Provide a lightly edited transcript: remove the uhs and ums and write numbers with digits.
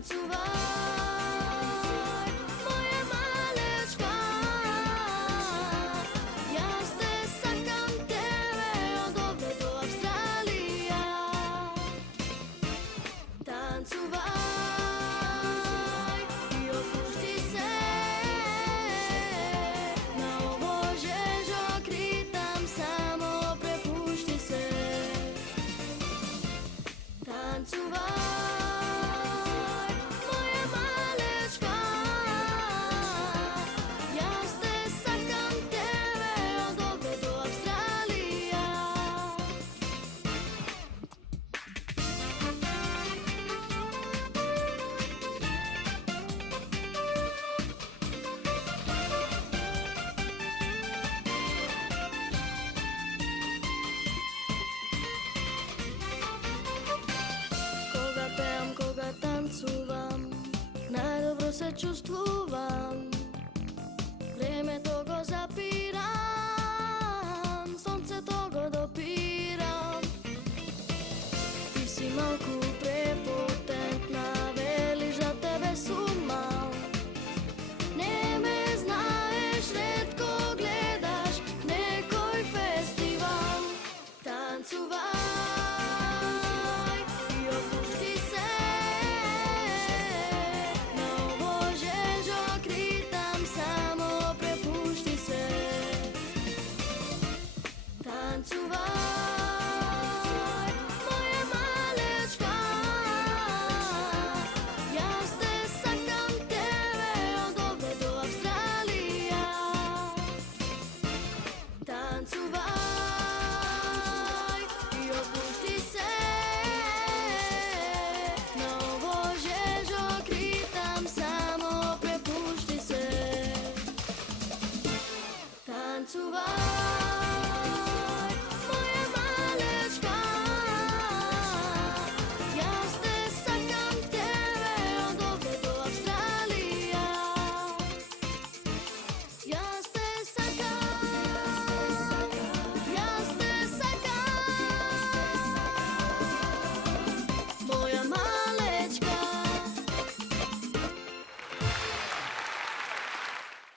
Tancovať, moje malečka, jazde sa kam tebe od Dobre do Austrália. Tancovať i opušti se na ovo žežo kritam samo prepušti se. Tancovať, moje malečka, jazde sa kam tebe od Dobre do Austrália. Koga pevam, koga tancúvam, najdobro sa čustvujem.